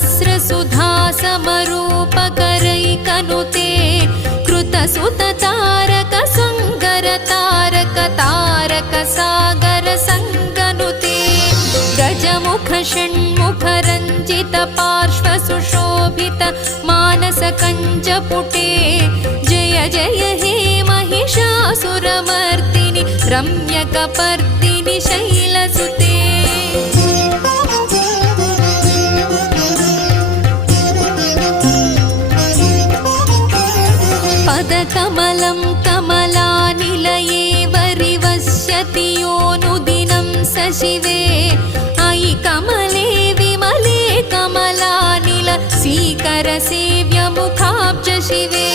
सहस्रसुधासमरूपकरैकनुते कृतसुततारकसुन्दरतारकतारकसागरसङ्गनुते गजमुख षण्मुखरञ्जित पार्श्वसुशोभित मानसकञ्जपुटे जय जय हे महिषासुरमर्दिनि रम्यकपर्दिनि शैलसुते पदकमलं कमलानिलये वरिवस्यति योऽनुदिनं स शिवे अयि कमले विमले कमलानिल सीकरसेव्यमुखाब्ज शिवे